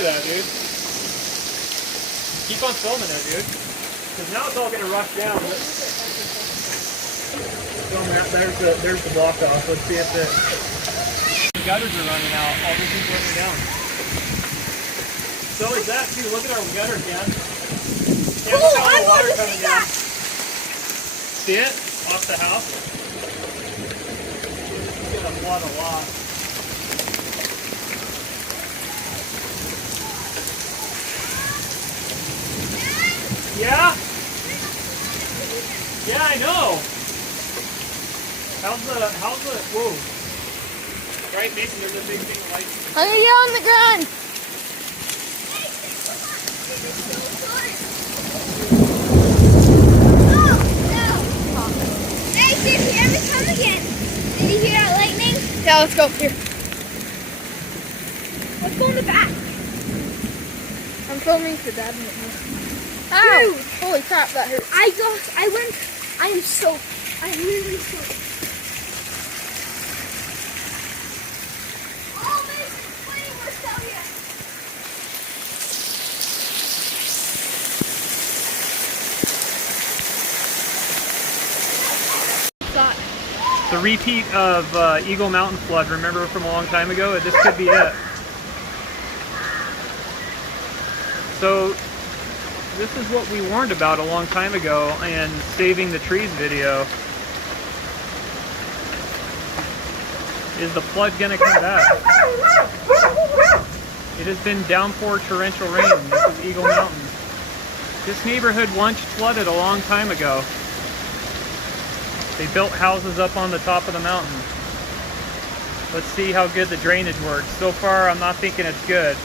at that, dude. Keep on filming it, dude. Because now it's all going to rush down. There's the block off. Let's see if the gutters are running out. All this is running down. So is that too. Look at our gutter, Ken. Oh, I want to see that. See it? Off the house? It's going to flood a lot. Yeah? Yeah, I know. How's the, whoa. Right, Mason, there's a big thing of light. I'm gonna get on the ground. Hey, did you ever come again? Did you hear that lightning? Yeah, let's go here. Let's go in the back. I'm filming for Dad. Ow! Dude. Holy crap, that hurt. I'm literally soaked. Oh, Mason, wait, we're still here. The repeat of Eagle Mountain flood, remember from a long time ago? This could be it. So, this is what we warned about a long time ago in Saving the Trees video. Is the flood gonna come back? It has been downpour torrential rain. This is Eagle Mountain. This neighborhood once flooded a long time ago. They built houses up on the top of the mountain. Let's see how good the drainage works. So far, I'm not thinking it's good.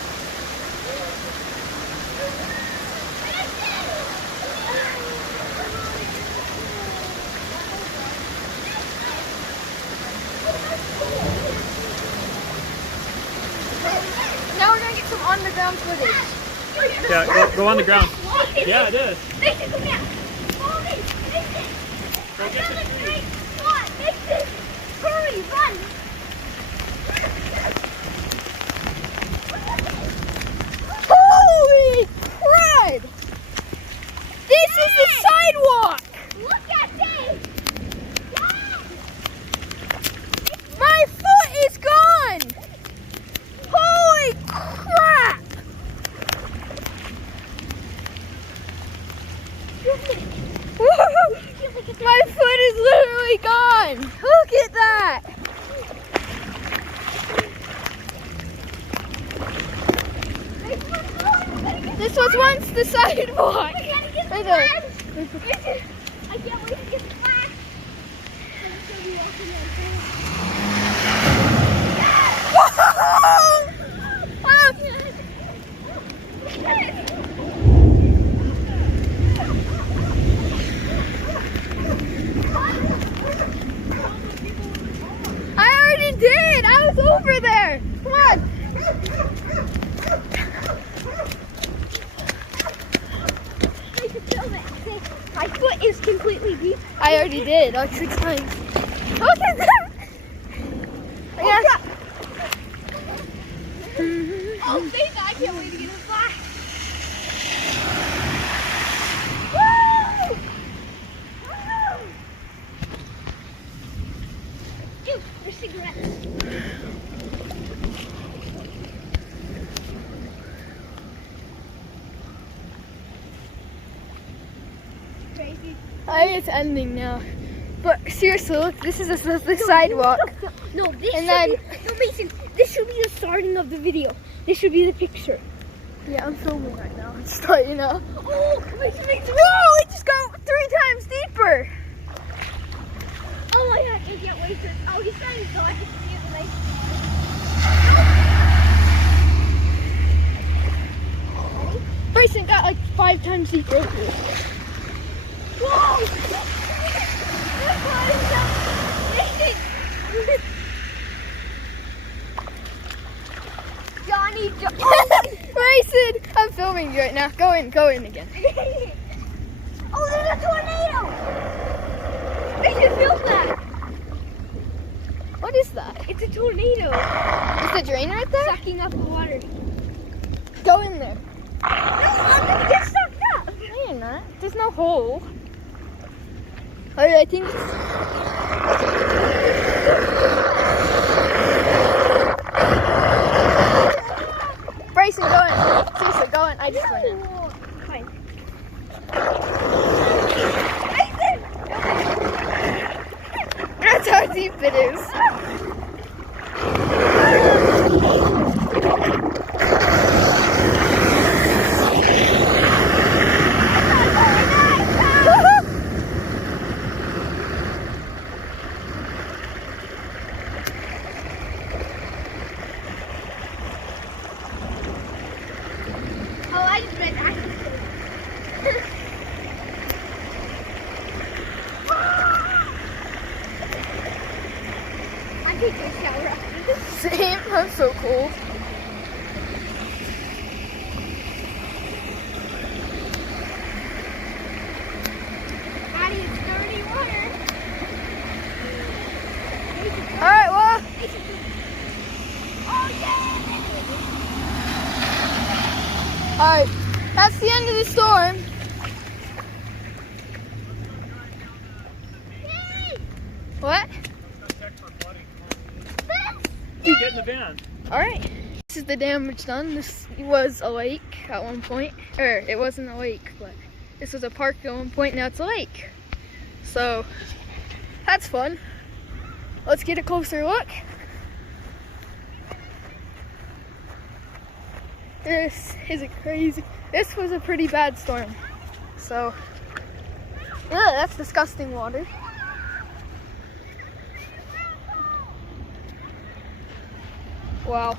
Now we're gonna get some underground footage. Yeah, go on the ground. Yeah, it is. Mason, come here. Follow me. Mason. Go get the tree. Great spot. Mason, hurry, run. Holy crap! This is the sidewalk! Look at this. Dad. My foot is gone! Holy crap! Woo! My foot is literally gone! Look at that! This was once the sidewalk! We gotta get the Right there. flag. I can't wait to get the flag. I already did! I was over there! Come on! My foot is completely deep. I already did, like 6 times. Look at that! Yeah. Oh, thank God, I can't wait to get a flag. Woo! Woo! Ew, there's cigarettes. Crazy. It's ending now. But seriously, look, this is the sidewalk. No, this And should then- be, no, Mason, this should be the starting of the video. This should be the picture. Yeah, I'm filming right now. Just to let you know. Oh, Mason. Whoa! It just got 3 times deeper. Oh my God, I can't wait to. Oh, he's starting so I can see it like. Bryson got like 5 times deeper. Whoa! Johnny. Bryson, I'm filming you right now. Go in again. Oh, there's a tornado! They should film that. What is that? It's a tornado Is the drain right there? sucking up the water. go in there. No, I'm gonna get sucked up. No, you're not. There's no hole. Alright, I think. Bryson, go in. Seriously, go in. I just went in. Fine. That's how deep it is. Oh, I just read that. I take a shower after this. Same. I'm so cold. Daddy, it's dirty water. Alright, well. Oh, yeah. Alright. That's the end of the storm. What? Get in the van. Alright. This is the damage done. This was a lake at one point. Or it wasn't a lake, but this was a park at one point, now it's a lake. So that's fun. Let's get a closer look. This is a crazy. This was a pretty bad storm. So yeah, that's disgusting water. Wow.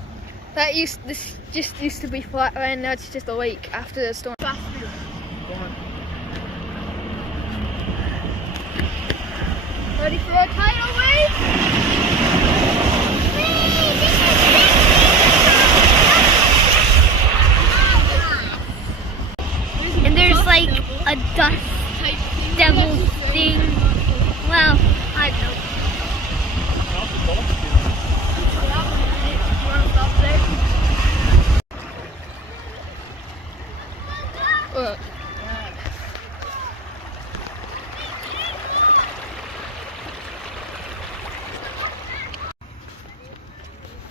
This just used to be flat land, now it's just a lake after the storm. Go on. Ready for a tidal wave? And there's like a dust devil thing. Well, I don't know. How's the boat Look.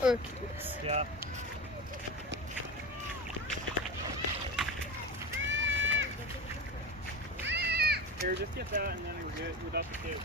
Look at this. Yeah. Here, just get that and then we're good without the tape.